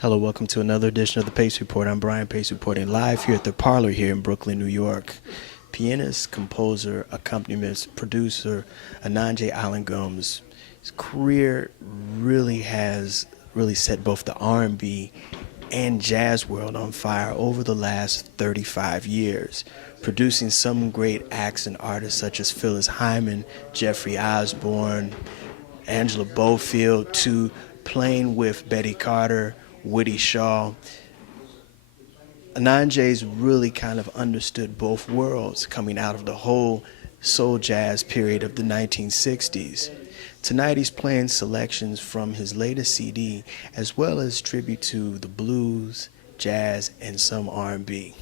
Hello, welcome to another edition of the Pace Report. I'm Brian Pace reporting live here at the Parlor here in Brooklyn, New York. Pianist, composer, accompanist, producer, Onaje Allan Gumbs. His career has set both the R&B and jazz world on fire over the last 35 years, producing some great acts and artists such as Phyllis Hyman, Jeffrey Osborne, Angela Bofill, to playing with Betty Carter, Woody Shaw. Onaje's really kind of understood both worlds coming out of the whole soul jazz period of the 1960s. Tonight he's playing selections from his latest CD as well as tribute to the blues, jazz, and some R&B.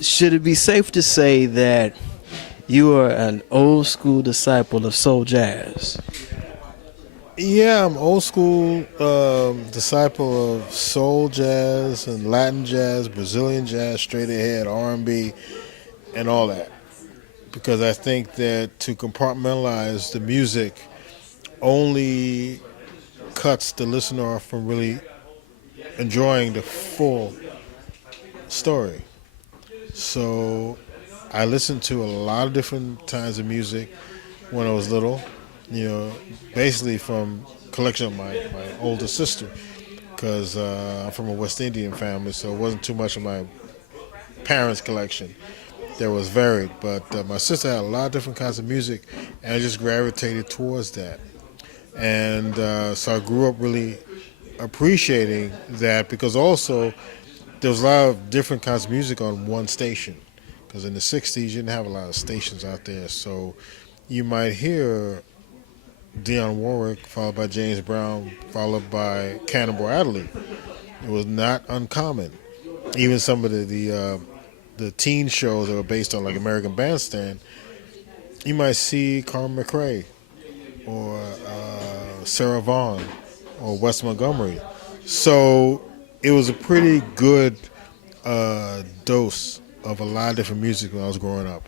Should it be safe to say that you are an old school disciple of soul jazz? Yeah, I'm old school disciple of soul jazz and Latin jazz, Brazilian jazz, straight ahead, R&B, and all that. Because I think that to compartmentalize the music only cuts the listener off from really enjoying the full story. So I listened to a lot of different kinds of music when I was little, basically from collection of my older sister, because I'm from a West Indian family, so it wasn't too much of my parents' collection that was varied. But my sister had a lot of different kinds of music, and I just gravitated towards that. And so I grew up really appreciating that, because also there was a lot of different kinds of music on one station, because in the 60s you didn't have a lot of stations out there. So you might hear Dionne Warwick, followed by James Brown, followed by Cannonball Adderley. It was not uncommon. Even some of the teen shows that were based on like American Bandstand, you might see Carmen McRae or Sarah Vaughan or Wes Montgomery. So it was a pretty good dose of a lot of different music when I was growing up.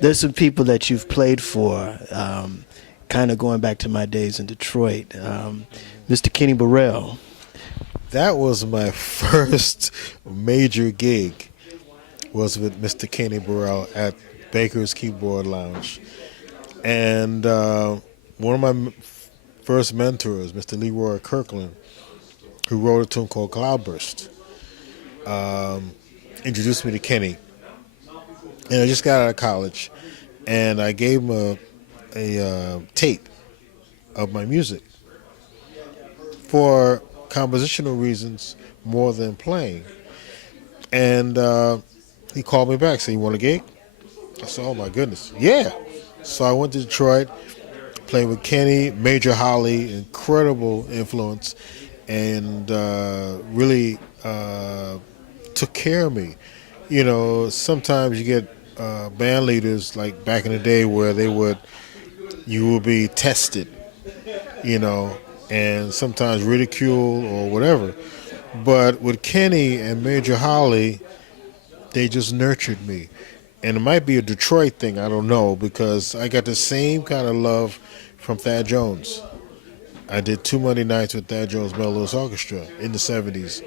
There's some people that you've played for, kind of going back to my days in Detroit. Mr. Kenny Burrell. That was my first major gig, was with Mr. Kenny Burrell at Baker's Keyboard Lounge. And one of my first mentors, Mr. Leroy Kirkland, who wrote a tune called Cloudburst, introduced me to Kenny. And I just got out of college, and I gave him a tape of my music for compositional reasons more than playing. And he called me back, said, "You want a gig?" I said, "Oh my goodness, yeah." So I went to Detroit, played with Kenny, Major Holly, incredible influence, and really took care of me. You know, sometimes you get band leaders like back in the day where you will be tested, you know, and sometimes ridiculed or whatever. But with Kenny and Major Holly, they just nurtured me. And it might be a Detroit thing, I don't know, because I got the same kind of love from Thad Jones. I did 2 Monday nights with Thad Jones Bell Lewis Orchestra in the 70s.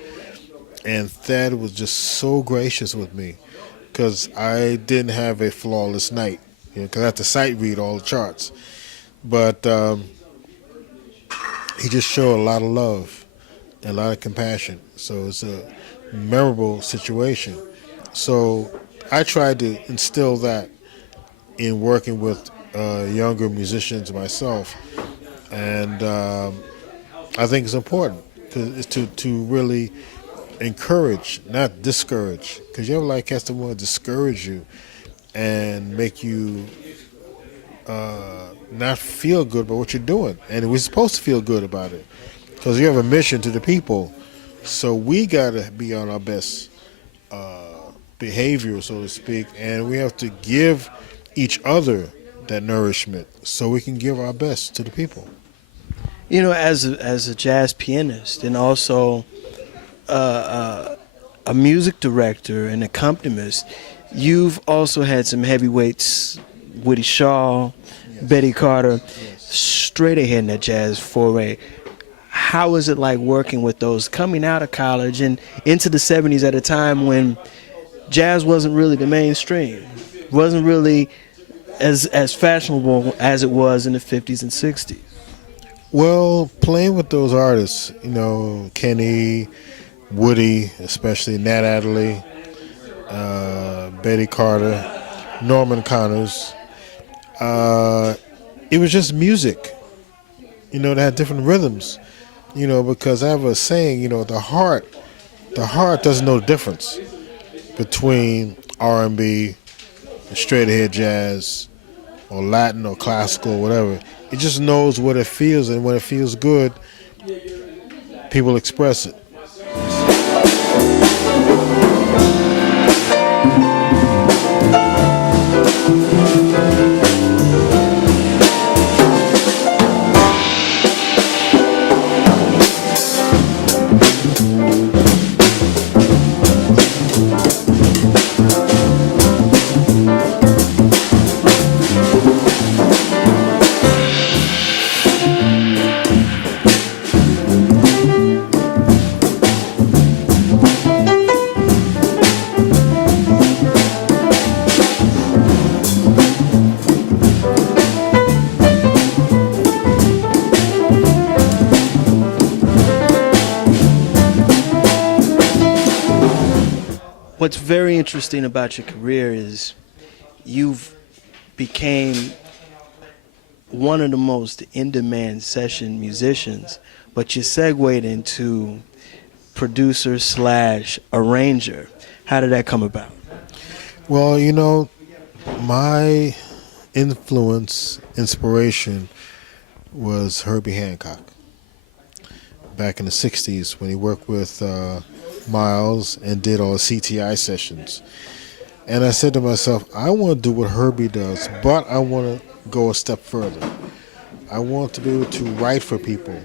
And Thad was just so gracious with me because I didn't have a flawless night, because I had to sight read all the charts. But he just showed a lot of love and a lot of compassion. So it's a memorable situation. So I tried to instill that in working with younger musicians myself. And I think it's important to really encourage, not discourage, because you have a lot of cats that want to discourage you and make you not feel good about what you're doing. And we're supposed to feel good about it because you have a mission to the people. So we got to be on our best behavior, so to speak, and we have to give each other that nourishment so we can give our best to the people. You know, as a jazz pianist and also a music director and accompanist, you've also had some heavyweights, Woody Shaw, Betty Carter, straight ahead in that jazz foray. How is it like working with those coming out of college and into the 70s at a time when jazz wasn't really the mainstream, wasn't really as fashionable as it was in the 50s and 60s? Well, playing with those artists, you know, Kenny, Woody, especially Nat Adderley, Betty Carter, Norman Connors, it was just music, you know, that had different rhythms, you know, because I have a saying, you know, the heart doesn't know the difference between R&B, straight ahead jazz, or Latin or classical or whatever. It just knows what it feels, and when it feels good, people express it. What's very interesting about your career is you've became one of the most in-demand session musicians, but you segued into producer slash arranger. How did that come about? Well, you know, my inspiration was Herbie Hancock back in the 60s when he worked with Miles and did all the CTI sessions. And I said to myself, I want to do what Herbie does, but I want to go a step further. I want to be able to write for people,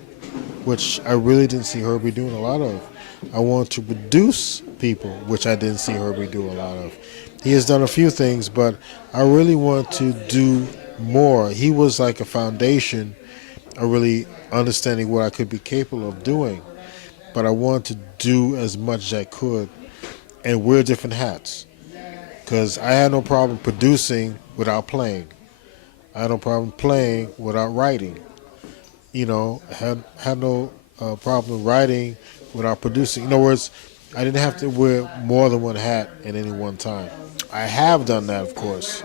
which I really didn't see Herbie doing a lot of. I want to produce people, which I didn't see Herbie do a lot of. He has done a few things, but I really want to do more. He was like a foundation of really understanding what I could be capable of doing. But I wanted to do as much as I could and wear different hats. Because I had no problem producing without playing. I had no problem playing without writing. You know, had no problem writing without producing. In other words, I didn't have to wear more than one hat at any one time. I have done that, of course.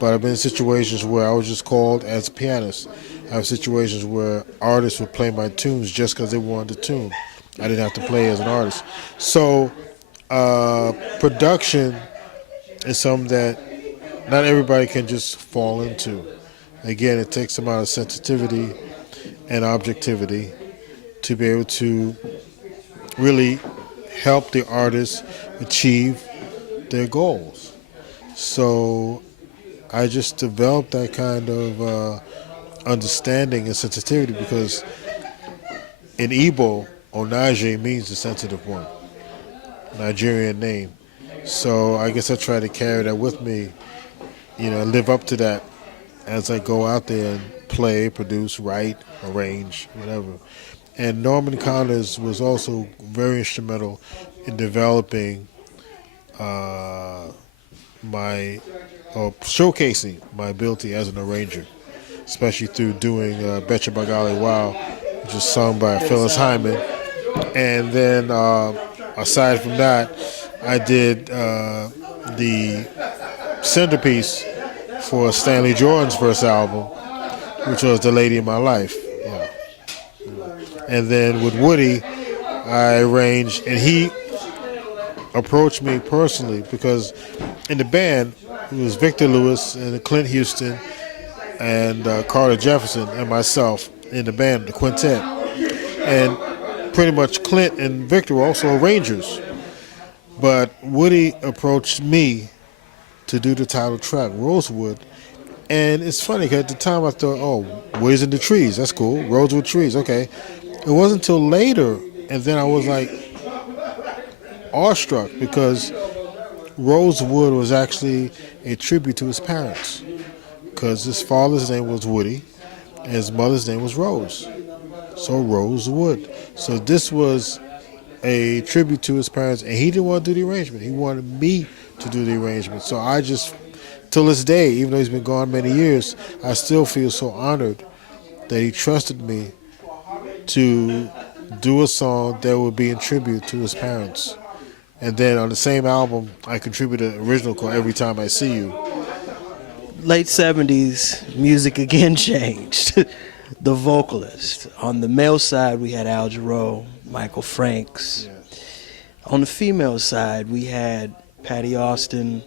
But I've been in situations where I was just called as a pianist. I have situations where artists would play my tunes just because they wanted the tune. I didn't have to play as an artist. So production is something that not everybody can just fall into. Again, it takes a lot of sensitivity and objectivity to be able to really help the artists achieve their goals. So I just developed that kind of understanding and sensitivity because in Igbo, Onaje means the sensitive one, Nigerian name. So I guess I try to carry that with me, live up to that as I go out there and play, produce, write, arrange, whatever. And Norman Connors was also very instrumental in developing showcasing my ability as an arranger, especially through doing Betcha By Golly Wow, which is sung by Phyllis Hyman. And then aside from that, I did the centerpiece for Stanley Jordan's first album, which was The Lady in My Life. Yeah. And then with Woody, I arranged, and he approached me personally because in the band, it was Victor Lewis and Clint Houston and Carter Jefferson and myself in the band, the quintet. And pretty much Clint and Victor were also arrangers. But Woody approached me to do the title track, Rosewood. And it's funny, because at the time I thought, oh, Woody's in the Trees, that's cool. Rosewood Trees, okay. It wasn't until later, and then I was like awestruck because Rosewood was actually a tribute to his parents, because his father's name was Woody and his mother's name was Rose. So Rosewood. So this was a tribute to his parents, and he didn't want to do the arrangement. He wanted me to do the arrangement. So I just, till this day, even though he's been gone many years, I still feel so honored that he trusted me to do a song that would be in tribute to his parents. And then on the same album, I contributed an original called Every Time I See You. Late 70s, music again changed. The vocalist. On the male side, we had Al Jarreau, Michael Franks. Yes. On the female side, we had Patty Austin,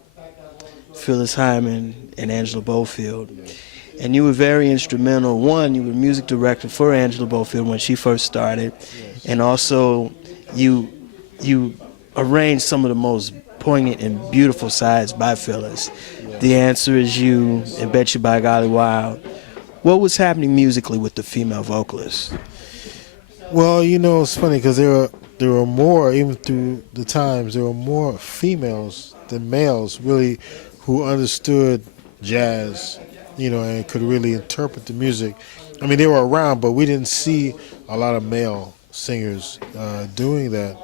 Phyllis Hyman, and Angela Bofill. Yes. And you were very instrumental. One, you were music director for Angela Bofill when she first started. Yes. And also, you arranged some of the most poignant and beautiful sides by Phyllis. Yes. The Answer Is You and Betcha By Golly Wow. What was happening musically with the female vocalists? Well, it's funny because there were more, even through the times, there were more females than males really who understood jazz, and could really interpret the music. I mean, they were around, but we didn't see a lot of male singers doing that.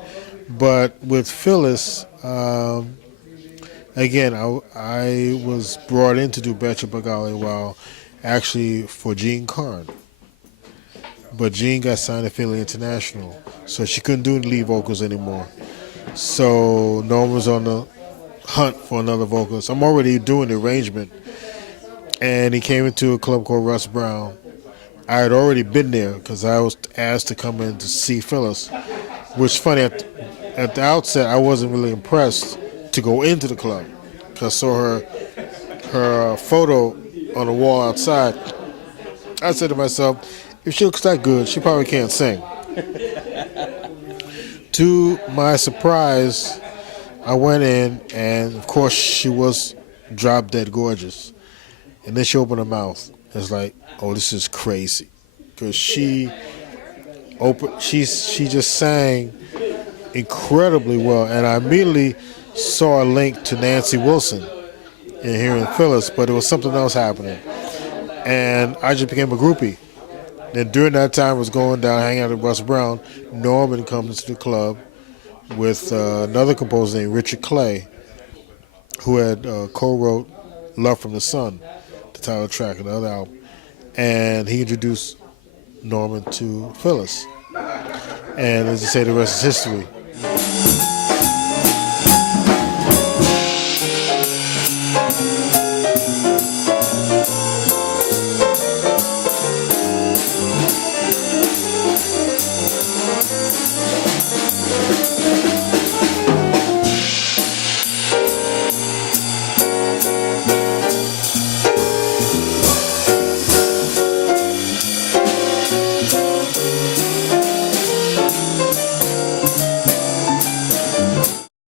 But with Phyllis, again, I was brought in to do Betcha By Golly Wow, actually for Jean Carn. But Jean got signed to Philly International, so she couldn't do the lead vocals anymore. So Norm was on the hunt for another vocalist. I'm already doing the arrangement, and he came into a club called Russ Brown. I had already been there because I was asked to come in to see Phyllis, which funny, at the outset I wasn't really impressed to go into the club because I saw her photo on the wall outside. I said to myself, if she looks that good, she probably can't sing. To my surprise, I went in, and of course she was drop dead gorgeous. And then she opened her mouth. It's like, oh, this is crazy, because she just sang incredibly well, and I immediately saw a link to Nancy Wilson in hearing Phyllis, but there was something else happening, and I just became a groupie. Then during that time, I was going down, hanging out at Russ Brown. Norman comes to the club with another composer named Richard Clay, who had co-wrote Love from the Sun, the title track of the other album. And he introduced Norman to Phyllis. And as I say, the rest is history.